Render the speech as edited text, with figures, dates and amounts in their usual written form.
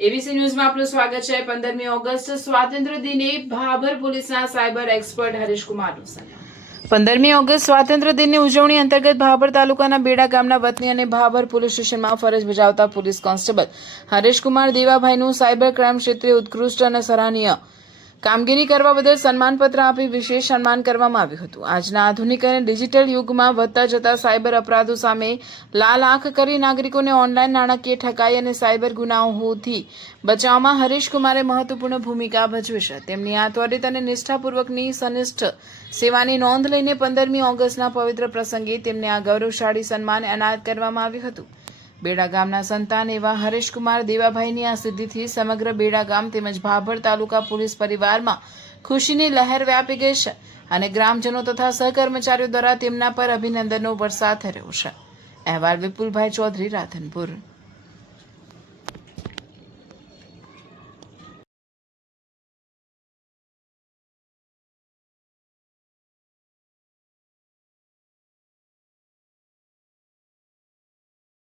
ABC ન્યૂઝમાં આપનું સ્વાગત છે। 15મી ઓગસ્ટ સ્વાતંત્ર્ય દિને ભાભર પોલીસના સાયબર એક્સપર્ટ હરેશકુમારનું સન્માન। 15મી ઓગસ્ટ સ્વાતંત્ર્ય દિનની ઉજવણી અંતર્ગત ભાભર તાલુકાના બેડા ગામના વતની અને ભાભર પોલીસ સ્ટેશનમાં ફરજ બજાવતા પોલીસ કોન્સ્ટેબલ હરેશકુમાર દેવાભાઈનું સાયબર ક્રાઇમ ક્ષેત્રે ઉત્કૃષ્ટ અને સરાહનીય કામગીરી કરવા બદલ સન્માનપત્ર આપી વિશેષ સન્માન કરવામાં આવ્યું હતું। આજના આધુનિક અને ડિજિટલ યુગમાં વધતા જતા સાયબર અપરાધો સામે લાલ આંખ કરી નાગરિકોને ઓનલાઈન નાણાકીય ઠગાઈ અને સાયબર ગુનાઓથી બચાવવામાં હરેશકુમારે મહત્વપૂર્ણ ભૂમિકા ભજવી છે। તેમની આ ત્વરિત અને નિષ્ઠાપૂર્વકની સનિષ્ઠ સેવાની નોંધ લઈને 15મી ઓગસ્ટના પવિત્ર પ્રસંગે તેમને આ ગૌરવશાળી સન્માન એનાયત કરવામાં આવ્યું હતું। બેડા ગામના સંતાન એવા હરેશકુમાર દેવાભાઈની આ સિદ્ધિથી સમગ્ર બેડા ગામ તેમજ ભાભર તાલુકા પોલીસ પરિવારમાં ખુશીની લહેર વ્યાપી ગઈ છે અને ગ્રામજનો તથા સહકર્મચારીઓ દ્વારા તેમના પર અભિનંદનનો વરસાદ થયો છે। અહેવાલ વિપુલભાઈ ચૌધરી, રાધનપુર।